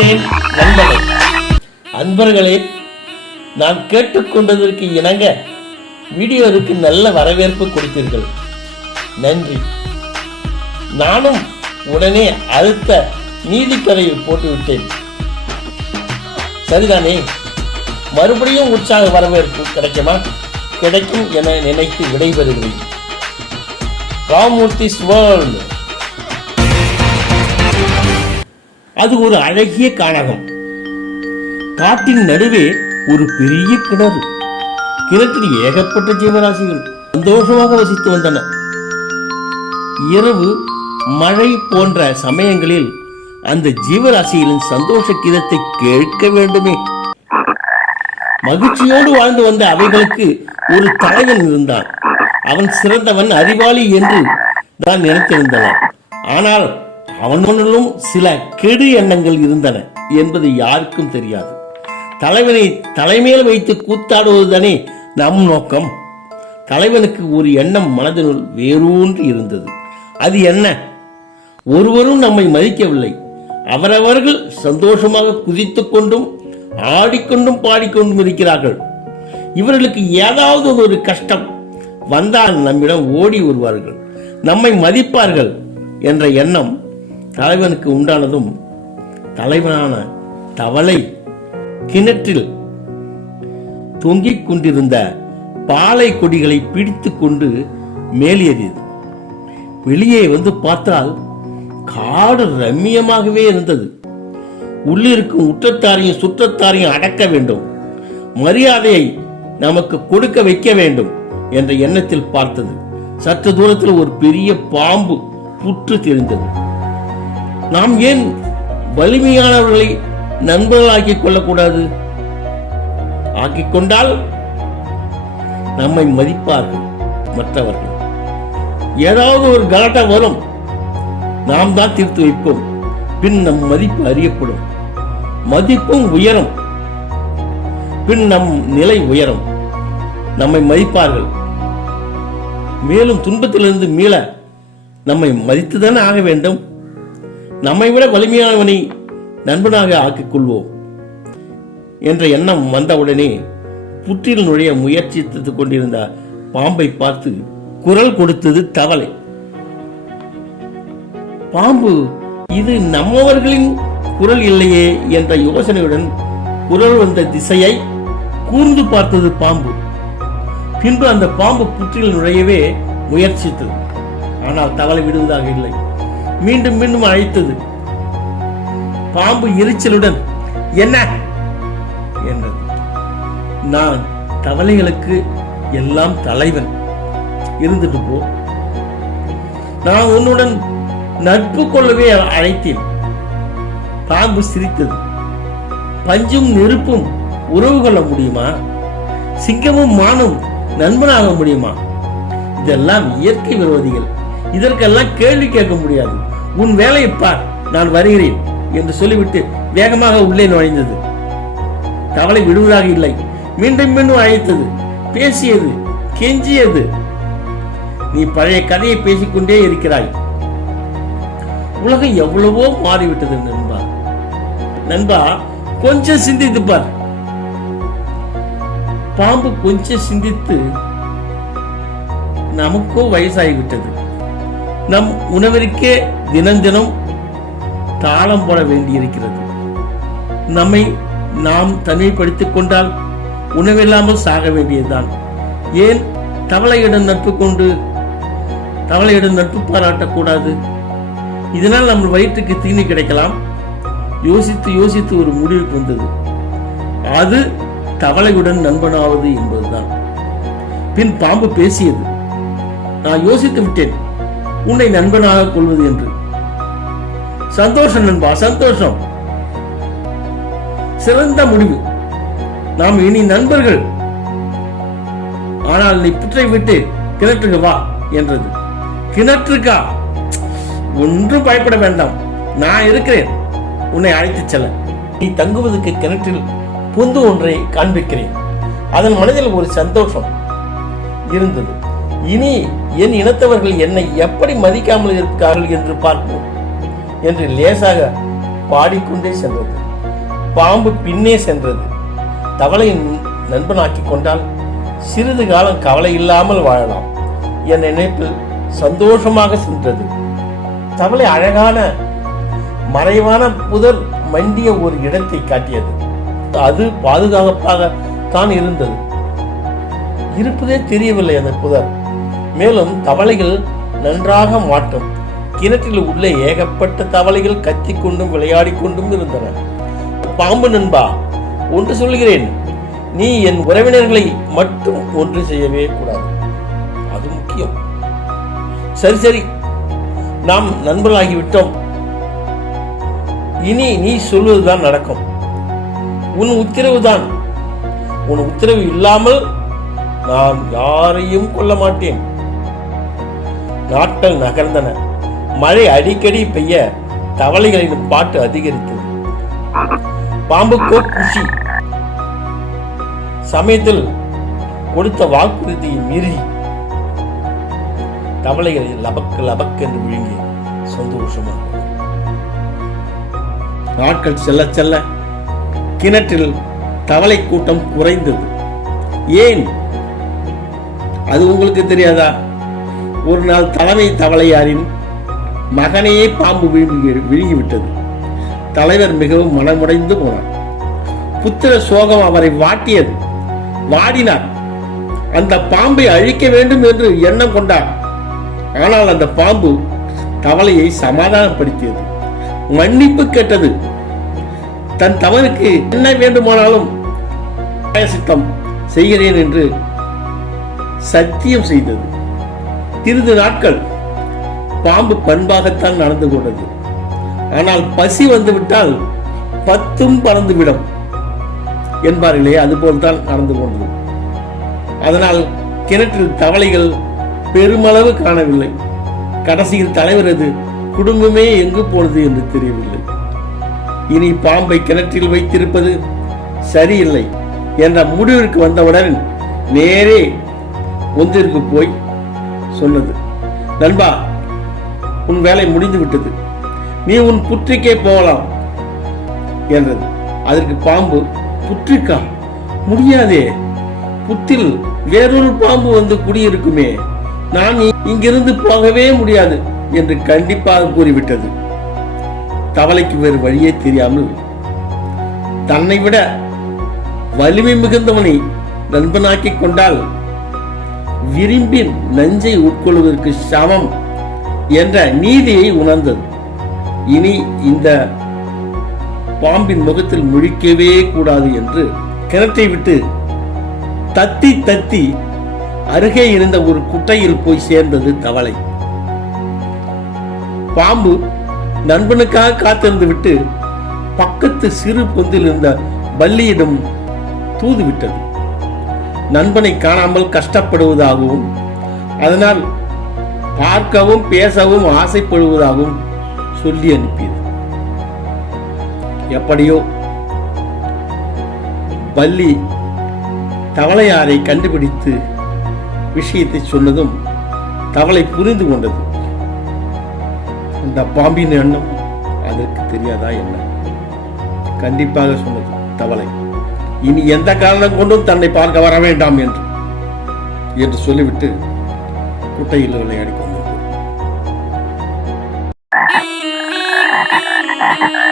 கொண்டேன் நண்பனை. அன்பர்களே நான் கேட்டுக்கொண்டதற்கு இணங்க வீடியோவுக்கு நல்ல வரவேற்பு கொடுத்தீர்கள். நன்றி. நானும் உடனே அடுத்த நீதிக்கதையை போட்டுவிட்டேன். சரிதானே? மறுபடியும் உற்சாக வரவேற்பு கிடைக்குமா? கிடைக்கும் என நினைத்து விடைபெறுகிறேன். ராமூர்த்திஸ் வேர்ல்டு அது ஒரு அழகிய கானகம். காட்டின் நடுவே ஒரு பெரிய கிணறு. கிணற்றில் ஏகப்பட்ட ஜீவராசிகள் சந்தோஷமாக வசித்து வந்தன. இரவு மழை போன்ற சமயங்களில் அந்த ஜீவராசிகளின் சந்தோஷ கீதத்தை கேட்க வேண்டுமே. மகிழ்ச்சியோடு வாழ்ந்து வந்த அவைகளுக்கு ஒரு தலைவன் இருந்தான். அவன் சிறந்தவன் அறிவாளி என்று தான் நினைத்திருந்தவன் ஆனால் அவனுள்ளும் சில கெடு எண்ணங்கள் இருந்தன என்பது யாருக்கும் தெரியாது. தலைவனை தலைமையில் வைத்து கூத்தாடுவதுதானே நம் நோக்கம். தலைவனுக்கு ஒரு எண்ணம் மனதினுள் வேரூன்றி இருந்தது. அது என்ன? ஒருவரும் நம்மை மதிக்கவில்லை. அவரவர்கள் சந்தோஷமாக குதித்து கொண்டும் ஆடிக்கொண்டும் பாடிக்கொண்டும் இருக்கிறார்கள். இவர்களுக்கு ஏதாவது ஒரு கஷ்டம் வந்தால் நம்மிடம் ஓடி வருவார்கள். நம்மை மதிப்பார்கள் என்ற எண்ணம் தலைவனுக்கு உண்டானதும் தலைவனான தவளை கிணற்றில் தொங்கிக் கொண்டிருந்த பாலை கொடிகளை பிடித்து கொண்டு மேலேறியது. வெளியே வந்து பார்த்தால் காடு ரம்மியமாகவே இருந்தது. உள்ளிருக்கும் உற்றத்தாரையும் சுற்றத்தாரையும் அடக்க வேண்டும். மரியாதையை நமக்கு கொடுக்க வைக்க வேண்டும் என்ற எண்ணத்தில் பார்த்தது. சற்று தூரத்தில் ஒரு பெரிய பாம்பு புற்று தெரிந்தது. நாம் ஏன் வலிமையானவர்களை நண்பர்களாக்கிக் கொள்ளக்கூடாது? ஆக்கிக் கொண்டால் நம்மை மதிப்பார்கள் மற்றவர்கள். ஏதாவது ஒரு கலாட்டா வரும் நாம் தான் தீர்த்து வைப்போம். பின் நம் மதிப்பு அறியப்படும். மதிப்பும் உயரும். பின் நம் நிலை உயரும். நம்மை மதிப்பார்கள். மேலும் துன்பத்திலிருந்து மீள நம்மை மதித்துதானே ஆக வேண்டும்? நம்மை விட வலிமையானவனை நண்பனாக ஆக்கிக் கொள்வோம் என்ற எண்ணம் வந்தவுடனே புற்றில் நுழைய முயற்சித்துக் கொண்டிருந்த பாம்பை பார்த்து குரல் கொடுத்தது தவளை. பாம்பு இது நம்மவர்களின் குரல் இல்லையே என்ற யோசனையுடன் குரல் வந்த திசையை கூர்ந்து பார்த்தது பாம்பு. பின்பு அந்த பாம்பு புற்றில் நுழையவே முயற்சித்தது. ஆனால் தவளை விடுவதாக இல்லை. மீண்டும் மீண்டும் அழைத்தது. பாம்பு எரிச்சலுடன் என்ன? என்றது. நான் தவளைகளுக்கு எல்லாம் தலைவன். இருந்துட்டு போ. நான் உன்னுடன் நட்பு கொள்ளவே அழைத்தேன். பாம்பு சிரித்தது. பஞ்சும் நெருப்பும் உறவு கொள்ள முடியுமா? சிங்கமும் மானும் நண்பனாக முடியுமா? இதெல்லாம் இயற்கை விரோதிகள். இதற்கெல்லாம் கேள்வி கேட்க முடியாது. உன் வேலையை பார் நான் வருகிறேன் என்று சொல்லிவிட்டு வேகமாக உள்ளே நுழைந்தது. தவளை விடுவதாக இல்லை. மீண்டும் மீண்டும் அழைத்தது. பேசியது கெஞ்சியது. நீ பழைய கதையை பேசிக்கொண்டே இருக்கிறாய். உலகம் எவ்வளவோ மாறிவிட்டது நண்பா. நண்பா கொஞ்சம் சிந்தித்து பார். பாம்பு கொஞ்சம் சிந்தித்து நமக்கோ வயசாகிவிட்டது. நம் உணவிற்கே தினம் தினம் தாளம் போட வேண்டியிருக்கிறது. நம்மை நாம் தனிமைப்படுத்திக் கொண்டால் உணவில்லாமல் சாக வேண்டியதுதான். ஏன் தவளையிடம் நட்பு கொண்டு தவளையிடம் நட்பு பாராட்டக்கூடாது? இதனால் நம்ம வயிற்றுக்கு தீனி கிடைக்கலாம். யோசித்து யோசித்து ஒரு முடிவுக்கு வந்தது. அது தவளையுடன் நண்பனாவது என்பதுதான். பின் பாம்பு பேசியது. நான் யோசித்து விட்டேன். உன்னை நண்பனாக கொள்வது என்று. சந்தோஷம் நண்பா சந்தோஷம். சிறந்த முடிவு. நாம் இனி நண்பர்கள். ஆனால் நீ புற்றை விட்டு கிணற்றுக்கு வா என்றது. கிணற்றுக்கா? ஒன்றும் பயப்பட வேண்டாம். நான் இருக்கிறேன். உன்னை அழைத்துச் செல்ல. நீ தங்குவதற்கு கிணற்றில் புந்து ஒன்றை காண்பிக்கிறேன். அதன் மனதில் ஒரு சந்தோஷம் இருந்தது. இனி என் இனத்தவர்கள் என்னை எப்படி மதிக்காமல் இருக்கிறார்கள் என்று பார்ப்போம் என்று லேசாக பாடிக்கொண்டே சென்றது. பாம்பு பின்னே சென்றது. தவளை நண்பனாக்கி கொண்டால் சிறிது காலம் கவலை இல்லாமல் வாழலாம். என் நினைப்பில் சந்தோஷமாக சென்றது. தவளை அழகான மறைவான புதர் மண்டிய ஒரு இடத்தை காட்டியது. அது பாதுகாப்பாக தான் இருந்தது. இருப்பதே தெரியவில்லை அந்த புதர். மேலும் தவளைகள் நன்றாக மாட்டும். கிணற்றில் உள்ளே ஏகப்பட்ட தவளைகள் கத்தி கொண்டும் விளையாடி கொண்டும் இருந்தன. பாம்பு நண்பா ஒன்று சொல்கிறேன். நீ என் உறவினர்களை மட்டும் ஒன்று செய்யவே கூடாது. அது முக்கியம். சரி சரி. நாம் நண்பர்களாகிவிட்டோம். இனி நீ சொல்வதுதான் நடக்கும். உன் உத்தரவு தான் உன் உத்தரவு இல்லாமல் நான் யாரையும் கொல்ல மாட்டேன். நாட்கள் நகர்ந்தன. மழை அடிக்கடி பெய்ய தவளைகளின் பாட்டு அதிகரித்தது. பாம்புக்கோ குஷி சமயத்தில் கொடுத்த வாக்குறுதியை மீறி தவளைகளை லபக்கு லபக்கு என்று விழுங்கி சந்தோஷமாக நாட்கள் செல்ல செல்ல கிணற்றில் தவளை கூட்டம் குறைந்தது. ஏன்? அது உங்களுக்கு தெரியாதா? ஒரு நாள் தலைமை தவளையாரின் மகனையே பாம்பு விழுங்கி விழுங்கிவிட்டது. தலைவர் மிகவும் மனமுடைந்து போனார். புத்திர சோகம் அவரை வாட்டியது. வாடினார். அந்த பாம்பை அழிக்க வேண்டும் என்று எண்ணம் கொண்டார். ஆனால் அந்த பாம்பு தவளையை சமாதானப்படுத்தியது. மன்னிப்பு கேட்டது. தன் தவறுக்கு என்ன வேண்டுமானாலும் சித்தம் செய்கிறேன் என்று சத்தியம் செய்தது. சிறிது நாட்கள் பாம்பு பண்பாகத்தான் நடந்து கொண்டது. ஆனால் பசி வந்துவிட்டால் பத்தும் பறந்துவிடும் என்பார்களே அதுபோல்தான் நடந்து கொண்டது. அதனால் கிணற்றில் தவளைகள் பெருமளவு காணவில்லை. கடைசியில் தலைவரது குடும்பமே எங்கு போனது? என்று தெரியவில்லை. இனி பாம்பை கிணற்றில் வைத்திருப்பது சரியில்லை என்ற முடிவிற்கு வந்தவுடன் நேரே ஒன்றிற்கு போய் சொன்னது. நண்பா உன் வேலை முடிந்து விட்டது நீ உன் புற்றிக்கே போகலாம் என்றது. அதற்கு பாம்பு புற்றிக்கா? முடியாதே. புத்தில் வேறொரு பாம்பு வந்து குடியிருக்குமே. நான் இங்கிருந்து போகவே முடியாது என்று கண்டிப்பாக கூறிவிட்டது. தவளைக்கு வேறு வழியே தெரியாமல் தன்னை விட வலிமை மிகுந்தவனை நண்பனாக்கிக் கொண்டால் விரும்பி நஞ்சை உட்கொள்வதற்கு சமம் என்ற நீதியை உணர்ந்தது. இனி இந்த பாம்பின் முகத்தில் முழிக்கவே கூடாது என்று கிணற்றை விட்டு தத்தி தத்தி அருகே இருந்த ஒரு குட்டையில் போய் சேர்ந்தது தவளை. பாம்பு நண்பனுக்காக காத்திருந்து விட்டு பக்கத்து சிறு பொந்தில் இருந்த பல்லியிடம் தூது விட்டது நண்பனை காணாமல் கஷ்டப்படுவதாகவும் அதனால் பார்க்கவும் பேசவும் ஆசைப்படுவதாகவும் சொல்லி அனுப்பியது. எப்படியோ பள்ளி தவளையாரை கண்டுபிடித்து விஷயத்தை சொன்னதும் தவளை புரிந்து கொண்டது. அந்த பாம்பின் எண்ணம் அதற்கு தெரியாதா என்ன? கண்டிப்பாக சொன்னது தவளை. இனி எந்த காரணம் கொண்டும் தன்னை பார்க்க வர வேண்டாம் என்று என்று சொல்லிவிட்டு குட்டையில் விளையாடி கொண்டு Thank you.